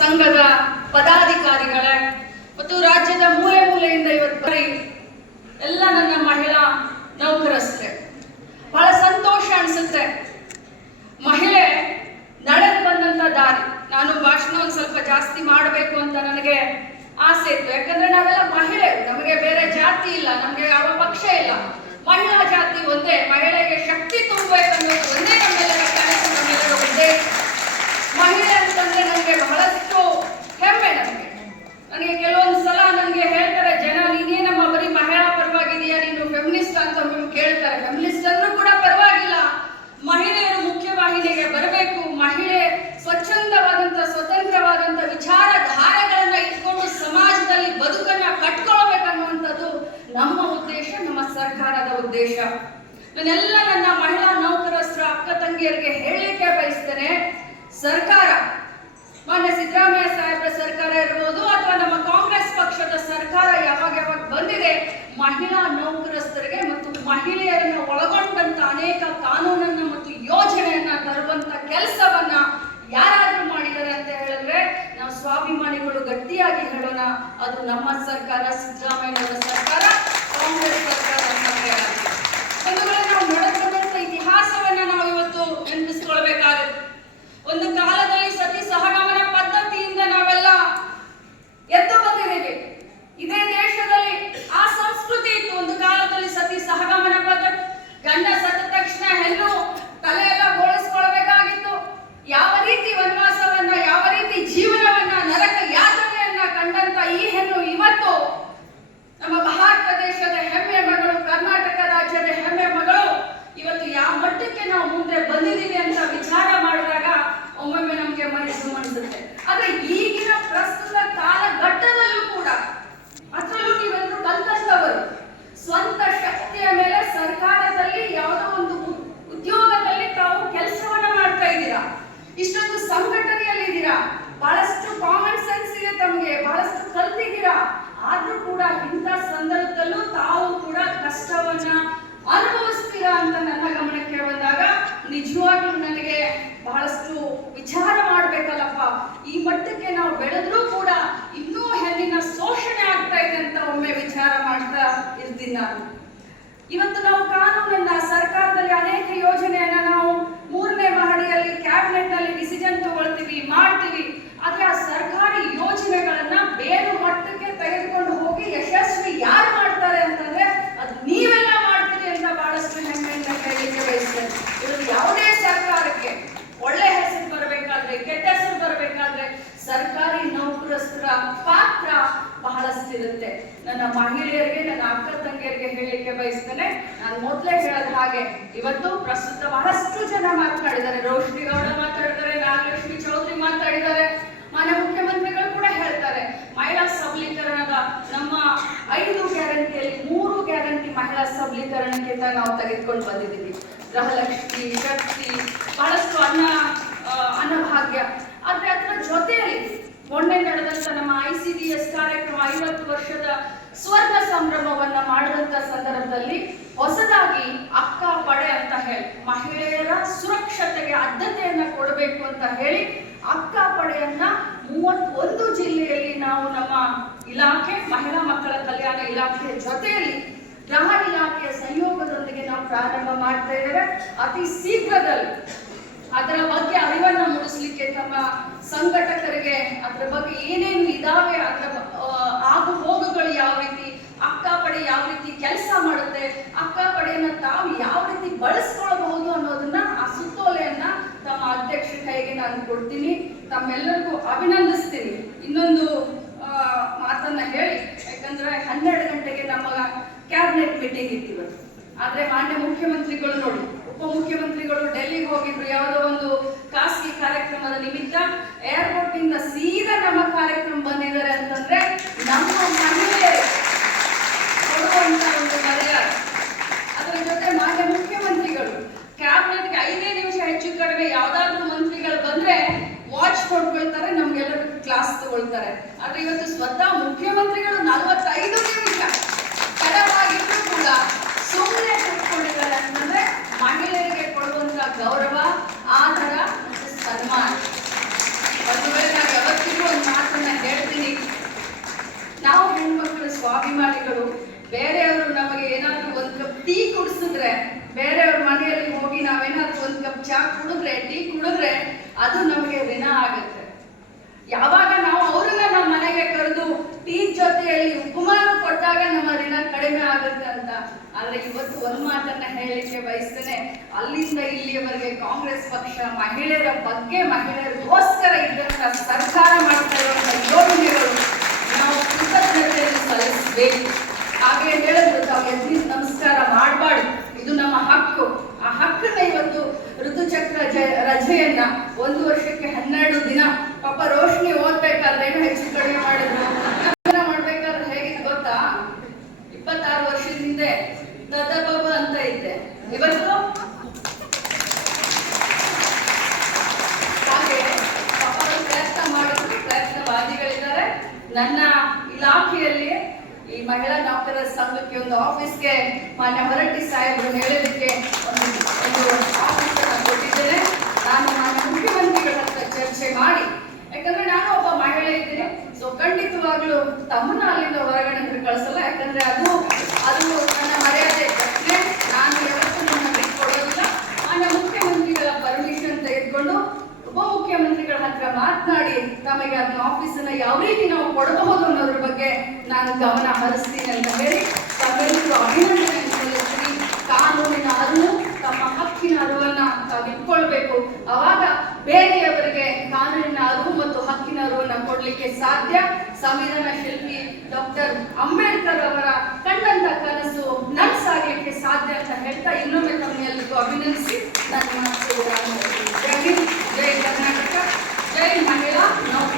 ಸಂಘದ ಪದಾಧಿಕಾರಿಗಳೇ ಮತ್ತು ರಾಜ್ಯದ ಮೂಲೆ ಮೂಲೆಯಿಂದ ಇವತ್ತು ಬರೀ ಎಲ್ಲ ನನ್ನ ಮಹಿಳಾ ನೌಕರಸ್ಥೆ, ಬಹಳ ಸಂತೋಷ ಅನಿಸುತ್ತೆ. ಮಹಿಳೆ ನಡೆದು ಬಂದಂತ ದಾರಿ, ನಾನು ಭಾಷಣ ಒಂದು ಸ್ವಲ್ಪ ಜಾಸ್ತಿ ಮಾಡಬೇಕು ಅಂತ ನನಗೆ ಆಸೆ ಇತ್ತು. ಯಾಕಂದ್ರೆ ನಾವೆಲ್ಲ ಮಹಿಳೆ, ನಮಗೆ ಬೇರೆ ಜಾತಿ ಇಲ್ಲ, ನಮಗೆ ಯಾವ ಪಕ್ಷ ಇಲ್ಲ, ಮಹಿಳಾ ಜಾತಿ ಒಂದೇ. ಮಹಿಳೆಗೆ ಶಕ್ತಿ ತುಂಬಬೇಕನ್ನೋದು ಒಂದೇ ನಮ್ಮೆಲ್ಲರ ಕನಸು, ನಮ್ಮೆಲ್ಲರ ಉದ್ದೇಶ. ಮಹಿಳೆ ಅಂತಂದ್ರೆ ನನಗೆ ಬಹಳಷ್ಟು ಹೆಮ್ಮೆ. ನನಗೆ ಕೆಲವೊಂದು ಸಲ ನನಗೆ ಹೇಳ್ತಾರೆ ಜನ, ನೀನೇನಮ್ಮ ಬರೀ ಮಹಿಳಾ ಪರವಾಗಿದೆಯಾ, ನೀನು ಫೆಮಿನಿಸ್ಟ್ ಅಂತ ಕೇಳ್ತಾರೆ. ಫೆಮಿನಿಸ್ಟ್ ಅಂದ್ರೂ ಕೂಡ ಪರವಾಗಿಲ್ಲ, ಮಹಿಳೆಯರು ಮುಖ್ಯವಾಹಿನಿಗೆ ಬರಬೇಕು. ಮಹಿಳೆ ಸ್ವಚ್ಛಂದವಾದಂತ ಸ್ವತಂತ್ರವಾದಂತ ವಿಚಾರಧಾರೆಗಳನ್ನ ಇಟ್ಕೊಂಡು ಸಮಾಜದಲ್ಲಿ ಬದುಕನ್ನ ಕಟ್ಕೊಳ್ಬೇಕನ್ನುವಂಥದ್ದು ನಮ್ಮ ಉದ್ದೇಶ, ನಮ್ಮ ಸರ್ಕಾರದ ಉದ್ದೇಶ. ನಾನೆಲ್ಲ ನನ್ನ ಮಹಿಳಾ ನೌಕರಸ್ಥರ ಅಕ್ಕ ತಂಗಿಯರಿಗೆ ಹೇಳಲಿಕ್ಕೆ ಬಯಸ್ತೇನೆ, ಸರ್ಕಾರ, ಮಾನ್ಯ ಸಿದ್ದರಾಮಯ್ಯ ಸಾಹೇಬ್ರ ಸರ್ಕಾರ ಇರ್ಬೋದು ಅಥವಾ ನಮ್ಮ ಕಾಂಗ್ರೆಸ್ ಪಕ್ಷದ ಸರ್ಕಾರ ಯಾವಾಗ ಬಂದಿದೆ, ಮಹಿಳಾ ನೌಕರಸ್ಥರಿಗೆ ಮತ್ತು ಮಹಿಳೆಯರನ್ನು ಒಳಗೊಂಡಂತ ಅನೇಕ ಕಾನೂನನ್ನ ಮತ್ತು ಯೋಜನೆಯನ್ನ ತರುವಂತ ಕೆಲಸವನ್ನ ಯಾರಾದ್ರೂ ಮಾಡಿದ್ದಾರೆ ಅಂತ ಹೇಳಿದ್ರೆ ನಾವು ಸ್ವಾಭಿಮಾನಿಗಳು ಗಟ್ಟಿಯಾಗಿ ಹೇಳೋಣ, ಅದು ನಮ್ಮ ಸರ್ಕಾರ, ಸಿದ್ದರಾಮಯ್ಯನವರ ಸರ್ಕಾರ, ಕಾಂಗ್ರೆಸ್ ಸರ್ಕಾರ ಅಂತ ಹೇಳೋಣ. ಒಂದು ವೇಳೆ ನಾವು ನಡೆದಂತ ಇತಿಹಾಸವನ್ನ ನಾವು ಇವತ್ತು ನೆನಪಿಸ್ಕೊಳ್ಬೇಕಾಗುತ್ತೆ. ಒಂದು ಕಾಲದಲ್ಲಿ ಸತಿ ಸಹಗಮನ ಪದ್ಧತಿಯಿಂದ ನಾವೆಲ್ಲ ಎದ್ದು ಬಂದಿದ್ದೇವೆ. ಇದೇ ದೇಶದಲ್ಲಿ ಆ ಸಂಸ್ಕೃತಿ ಇತ್ತು. ಒಂದು ಕಾಲದಲ್ಲಿ ಸತಿ ಸಹಗಮನ ಪದ್ಧತಿ, ಗಂಡ ಸತ್ತ ತಕ್ಷಣ ಹೆಣ್ಣು ತಲೆ ಎಲ್ಲ ಬೋಳಿಸ್ಕೊಳ್ಬೇಕಾಗಿತ್ತು. ಯಾವ ರೀತಿ ವನವಾಸವನ್ನ, ಯಾವ ರೀತಿ ಜೀವನವನ್ನ, ನರಕ ಯಾತನೆಯನ್ನ ಕಂಡಂತ ಈ ಹೆಣ್ಣು ಇವತ್ತು ನಮ್ಮ ಭಾರತ ದೇಶದ ಹೆಮ್ಮೆ ಮಗಳು, ಕರ್ನಾಟಕ ರಾಜ್ಯದ ಹೆಮ್ಮೆ ಮಗಳು. ಇವತ್ತು ಯಾವ ಮಟ್ಟಕ್ಕೆ ನಾವು ಮುಂದೆ ಬಂದಿದ್ದೀವಿ ಅಂತ ವಿಚಾರ ಮಾಡಿದಾಗ ಒಮ್ಮೊಮ್ಮೆ ನಮಗೆ ಮನಸ್ಸು ಅನಿಸುತ್ತೆ. ಆದ್ರೆ ಈಗಿನ ಪ್ರಸ್ತುತ ಕಾಲಘಟ್ಟದಲ್ಲೂ ಕೂಡ, ಅದರಲ್ಲೂ ನೀವೆಲ್ಲರೂ ಕಲ್ತಂತವರು, ಸ್ವಂತ ಶಕ್ತಿಯ ಮೇಲೆ ಸರ್ಕಾರದಲ್ಲಿ ಯಾವುದೋ ಒಂದು ಉದ್ಯೋಗದಲ್ಲಿ ತಾವು ಕೆಲಸವನ್ನ ಮಾಡ್ತಾ ಇದ್ದೀರಾ, ಇಷ್ಟೊಂದು ಸಂಘಟನೆಯಲ್ಲಿದ್ದೀರಾ, ಬಹಳಷ್ಟು ಕಾಮನ್ ಸೆನ್ಸ್ ಇದೆ ತಮಗೆ, ಬಹಳಷ್ಟು ಕಲ್ತಿದ್ದೀರಾ. ಆದ್ರೂ ಕೂಡ ಇಂಥ ಸಂದರ್ಭದಲ್ಲೂ ತಾವು ಕೂಡ ಕಷ್ಟವನ್ನ ಅನುಭವಿಸ್ತೀರಾ ಅಂತ ನನ್ನ ಗಮನಕ್ಕೆ ಬಂದಾಗ ನಿಜವಾಗ್ಲೂ ನನಗೆ ಬಹಳಷ್ಟು ವಿಚಾರ ಮಾಡ್ಬೇಕಲ್ಲಪ್ಪ. ಈ ಮಟ್ಟಕ್ಕೆ ನಾವು ಬೆಳೆದ್ರೂ ಕೂಡ ಇನ್ನೂ ಹೆಣ್ಣಿನ ಶೋಷಣೆ ಆಗ್ತಾ ಇದೆ ಅಂತ ಒಮ್ಮೆ ವಿಚಾರ ಮಾಡ್ತಾ ಇರ್ತೀನಿ ನಾನು. ಇವತ್ತು ನಾವು ಕಾನೂನನ್ನ, ಸರ್ಕಾರದಲ್ಲಿ ಅನೇಕ ಯೋಜನೆಯನ್ನ ನಾವು 3ನೇ ಮಹಡಿಯಲ್ಲಿ ಕ್ಯಾಬಿನೆಟ್ ನಲ್ಲಿ ಡಿಸಿಷನ್ ತಗೊಳ್ತೀವಿ, ಮಾಡ್ತೀವಿ. ಆದ್ರೆ ಆ ಸರ್ಕಾರಿ ಯೋಜನೆಗಳನ್ನ ಬೇರೆ ಮಟ್ಟಕ್ಕೆ ತೆಗೆದುಕೊಂಡು ಹೋಗಿ ಯಶಸ್ವಿ ಯಾರು ಮಾಡ್ತಾರೆ ಅಂತಂದ್ರೆ ಅದು ನೀವೆಲ್ಲ ಮಾಡ್ತೀರಿ ಅಂತ ಬಹಳಷ್ಟು ಹೆಮ್ಮೆಯಿಂದ ಹೇಳಲಿಕ್ಕೆ ಬಯಸ್ತೇನೆ. ಇವತ್ತು ಯಾವುದೇ ಸರ್ಕಾರಕ್ಕೆ ಒಳ್ಳೆ ಹೆಸರು ಬರಬೇಕಾದ್ರೆ, ಕೆಟ್ಟ ಹೆಸರು ಬರಬೇಕಾದ್ರೆ ಸರ್ಕಾರಿ ನೌಕರಸ್ಥರ ಪಾತ್ರ ಬಹಳಷ್ಟಿರುತ್ತೆ. ನನ್ನ ಮಹಿಳೆಯರಿಗೆ, ನನ್ನ ಅಕ್ಕ ತಂಗಿಯರಿಗೆ ಹೇಳಲಿಕ್ಕೆ ಬಯಸ್ತೇನೆ. ನಾನು ಮೊದಲೇ ಹೇಳದ ಹಾಗೆ ಇವತ್ತು ಪ್ರಸ್ತುತ ಬಹಳಷ್ಟು ಜನ ಮಾತನಾಡಿದ್ದಾರೆ. ರೋಶ್ನಿ ಗೌಡ ಮಾತಾಡಿದ್ದಾರೆ, ನಾಗಲಕ್ಷ್ಮಿ ಚೌಧರಿ ಮಾತಾಡಿದ್ದಾರೆ, ಮಾನ್ಯ ಮುಖ್ಯಮಂತ್ರಿಗಳು ಕೂಡ ಹೇಳ್ತಾರೆ. ಮಹಿಳಾ ಸಬಲೀಕರಣದ ನಮ್ಮ 5 ಗ್ಯಾರಂಟಿಯಲ್ಲಿ 3 ಗ್ಯಾರಂಟಿ ಮಹಿಳಾ ಸಬಲೀಕರಣಕ್ಕೆ ನಾವು ತೆಗೆದುಕೊಂಡು ಬಂದಿದ್ದೀವಿ. ಗೃಹಲಕ್ಷ್ಮಿ, ಶಕ್ತಿ, ಬಹಳಷ್ಟು ಅನ್ನಭಾಗ್ಯ. ಆದ್ರೆ ಅದರ ಜೊತೆಯಲ್ಲಿ ಮೊನ್ನೆ ನಡೆದಂತ ನಮ್ಮ ICDS ಕಾರ್ಯಕ್ರಮ 50 ವರ್ಷದ ಸ್ವರ್ಣ ಸಂಭ್ರಮವನ್ನ ಮಾಡಿದಂತ ಸಂದರ್ಭದಲ್ಲಿ ಹೊಸದಾಗಿ ಅಕ್ಕ ಪಡೆ ಅಂತ ಹೇಳಿ ಮಹಿಳೆಯರ ಸುರಕ್ಷತೆಗೆ ಆದ್ಯತೆಯನ್ನ ಕೊಡಬೇಕು ಅಂತ ಹೇಳಿ ಅಕ್ಕ ಪಡೆಯನ್ನ 31 ಜಿಲ್ಲೆಯಲ್ಲಿ ನಾವು ನಮ್ಮ ಇಲಾಖೆ, ಮಹಿಳಾ ಮಕ್ಕಳ ಕಲ್ಯಾಣ ಇಲಾಖೆ ಜೊತೆಯಲ್ಲಿ ಗೃಹ ಇಲಾಖೆಯ ಸಂಯೋಗದೊಂದಿಗೆ ನಾವು ಪ್ರಾರಂಭ ಮಾಡ್ತಾ ಇದ್ದೇವೆ. ಅತಿ ಶೀಘ್ರದಲ್ಲಿ ಅದರ ಬಗ್ಗೆ ಅರಿವನ್ನ ಮೂಡಿಸ್ಲಿಕ್ಕೆ ತಮ್ಮ ಸಂಘಟಕರಿಗೆ ಅದರ ಬಗ್ಗೆ ಏನೇನು ಇದಾವೆ, ಅದರ ಆಗು ಹೋಗುಗಳು ಯಾವ ರೀತಿ, ಅಕ್ಕ ಪಡೆ ಯಾವ ರೀತಿ ಕೆಲಸ ಮಾಡುತ್ತೆ, ಅಕ್ಕ ಪಡೆಯನ್ನ ತಾವು ಯಾವ ರೀತಿ ಬಳಸ್ಕೊಳ್ಬಹುದು ಅನ್ನೋದನ್ನ, ಆ ಸುತ್ತೋಲೆಯನ್ನ ತಮ್ಮ ಅಧ್ಯಕ್ಷ ಕೈಗೆ ನಾನು ಕೊಡ್ತೀನಿ. ತಮ್ಮೆಲ್ಲರಿಗೂ ಅಭಿನಂದಿಸ್ತೀನಿ. ಇನ್ನೊಂದು ಮಾತನ್ನ ಹೇಳಿ, ಯಾಕಂದ್ರೆ 12 ಗಂಟೆಗೆ ನಮ್ಮ ಕ್ಯಾಬಿನೆಟ್ ಮೀಟಿಂಗ್ ಇತ್ತು. ಆದ್ರೆ ಮಾನ್ಯ ಮುಖ್ಯಮಂತ್ರಿಗಳು ನೋಡಿ, ಉಪಮುಖ್ಯಮಂತ್ರಿಗಳು ಡೆಲ್ಲಿಗೆ ಹೋಗಿದ್ರು ಯಾವುದೋ ಒಂದು ಖಾಸಗಿ ಕಾರ್ಯಕ್ರಮದ ನಿಮಿತ್ತ. ಏರ್ಪೋರ್ಟ್ ಇಂದ ಸೀದಾ ನಮ್ಮ ಕಾರ್ಯಕ್ರಮ ಬಂದಿದ್ದಾರೆ ಅಂತಂದ್ರೆ ನಮ್ಮ ಮಹಿಳೆಯರು ಕೊಡುವಂತ ಒಂದು ಮರ್ಯಾದೆ. ಅದರ ಜೊತೆ ಮಾನ್ಯ ಮುಖ್ಯಮಂತ್ರಿಗಳು ಕ್ಯಾಬಿನೆಟ್ಗೆ 5 ನಿಮಿಷ ಹೆಚ್ಚು ಕಡಿಮೆ ಯಾವ್ದಾದ್ರು ಮಂತ್ರಿಗಳು ಬಂದ್ರೆ ವಾಚ್ ಕೊಡ್ಕೊಳ್ತಾರೆ, ನಮ್ಗೆಲ್ಲರಿಗೂ ಕ್ಲಾಸ್ ತಗೊಳ್ತಾರೆ. ಆದ್ರೆ ಇವತ್ತು ಸ್ವತಃ ಮುಖ್ಯಮಂತ್ರಿಗಳು 45 ನಿಮಿಷ ತಡವಾಗಿದ್ರು ಕೂಡ ಸುಮ್ಮನೆ ಕೂತ್ಕೊಂಡಿದ್ದಾರೆ ಅಂತಂದ್ರೆ ಮಹಿಳೆಯರಿಗೆ ಕೊಡುವಂತ ಗೌರವ, ಆದರ ಮತ್ತು ಸನ್ಮಾನ. ಒಂದು ವೇಳೆ ನಾವು ಯಾವತ್ತಿಗೂ ಆಗುತ್ತೆ ಅಂತ. ಆದ್ರೆ ಇವತ್ತು ಒಂದ್ ಮಾತನ್ನ ಹೇಳಲಿಕ್ಕೆ ಬಯಸ್ತೇನೆ, ಅಲ್ಲಿಂದ ಇಲ್ಲಿಯವರೆಗೆ ಕಾಂಗ್ರೆಸ್ ಪಕ್ಷ ಮಹಿಳೆಯರ ಬಗ್ಗೆ, ಮಹಿಳೆಯರಿಗೋಸ್ಕರ ಇದ್ದಂತ ಸರ್ಕಾರ ಮಾಡ್ತಾ ಇರುವಂತಹ ಯೋಜನೆಗಳು ನಾವು ಕೃತಜ್ಞತೆಯನ್ನು ಸಲ್ಲಿಸಬೇಕು. ಹಾಗೆ ಹೇಳಿದ್ರು, ತಾವು ಎದ್ದು ನಮಸ್ಕಾರ ಮಾಡಬಾರ್ದು, ಇದು ನಮ್ಮ ಹಕ್ಕು. ಆ ಹಕ್ಕನ್ನ ಇವತ್ತು ಋತುಚಕ್ರ ರಜೆಯನ್ನ 1 ವರ್ಷಕ್ಕೆ 12 ದಿನ, ಪಾಪ ರೋಶ್ನಿ ಓದ್ಬೇಕಾದ್ರೆ ಏನೋ ಹೆಚ್ಚು ಕಡಿಮೆ ಮಾಡಿದ್ರು. ಮಾಡ್ಬೇಕಾದ್ರೆ ಹೇಗಿತ್ತು ಗೊತ್ತಾ, 26 ವರ್ಷದ ಹಿಂದೆ ದದಬಬ ಅಂತ ಇದ್ದೆ, ಇವತ್ತು ಹಾಗೆ ಪಾಪ ಪ್ರಯತ್ನ ಮಾಡಿದ್ರು, ಪ್ರಯತ್ನವಾದಿಗಳಿದ್ದಾರೆ. ನನ್ನ ಇಲಾಖೆಯಲ್ಲಿ ಈ ಮಹಿಳಾ ನೌಕರರ ಸಂಘಕ್ಕೆ ಒಂದು ಆಫೀಸ್ಗೆ ಮಾನ್ಯ ಹೊರಟ್ಟಿ ಸಾಹೇಬರು ಹೇಳಲಿಕ್ಕೆ ಒಂದು ಆಫೀಸ್ ಅನ್ನು ಕೊಟ್ಟಿದ್ದೇನೆ. ನಾನು ಮಾನ್ಯ ಮುಖ್ಯಮಂತ್ರಿಗಳ ಹತ್ರ ಚರ್ಚೆ ಮಾಡಿ, ಯಾಕಂದ್ರೆ ನಾನು ಒಬ್ಬ ಮಹಿಳೆ ಇದ್ದೀನಿ, ಸೊ ಖಂಡಿತವಾಗ್ಲೂ ತಮ್ಮನ್ನ ಅಲ್ಲಿಂದ ಹೊರಗಡೆ ಕಳಿಸಲ್ಲ. ಯಾಕಂದ್ರೆ ಅದು ನನ್ನ ಮರ್ಯಾದೆ ಪ್ರಶ್ನೆ. ನಾನು ಯಾವತ್ತೂ ನನ್ನ ಬಿಟ್ಕೊಡೋದಿಲ್ಲ. ಮಾನ್ಯ ಮುಖ್ಯಮಂತ್ರಿಗಳ ಪರ್ಮಿಷನ್ ತೆಗೆದುಕೊಂಡು ಉಪಮುಖ್ಯಮಂತ್ರಿಗಳ ಹತ್ರ ಮಾತನಾಡಿ ತಮಗೆ ಅದನ್ನ ಆಫೀಸನ್ನ ಯಾವ ರೀತಿ ನಾವು ಕೊಡಬಹುದು ಅನ್ನೋದ್ರ ಬಗ್ಗೆ ನಾನು ಗಮನ ಹರಿಸ್ತೀನಿ ಅಂತ ಹೇಳಿ ತಮ್ಮೆಲ್ಲರಿಗೂ ಅಭಿನಂದನೆ ಸಲ್ಲಿಸ್ತೀನಿ. ಕಾನೂನಿನ ಅರಿವು, ತಮ್ಮ ಹಕ್ಕಿನ ಅರಿವನ್ನ ತಾವು ಇಟ್ಕೊಳ್ಬೇಕು. ಅವಾಗ ಬೇರೆಯವರಿಗೆ ಕಾನೂನಿನ ಅರಿವು ಮತ್ತು ಹಕ್ಕಿನ ಅರಿವನ್ನ ಕೊಡ್ಲಿಕ್ಕೆ ಸಾಧ್ಯ. ಸಂವಿಧಾನ ಶಿಲ್ಪಿ ಡಾಕ್ಟರ್ ಅಂಬೇಡ್ಕರ್ ಅವರ ಕಂಡಂತ ಕನಸು ನನಸಾಗಲಿಕ್ಕೆ ಸಾಧ್ಯ ಅಂತ ಹೇಳ್ತಾ ಇನ್ನೊಮ್ಮೆ ತಮ್ಮೆಲ್ಲರಿಗೂ ಅಭಿನಂದಿಸಿ ನನ್ನ ಮಾತು. ಜೈ ಹಿಂದ್, ಜೈ ಕರ್ನಾಟಕ, ಜೈ ಮಹಿಳಾ ನೌಕರರು.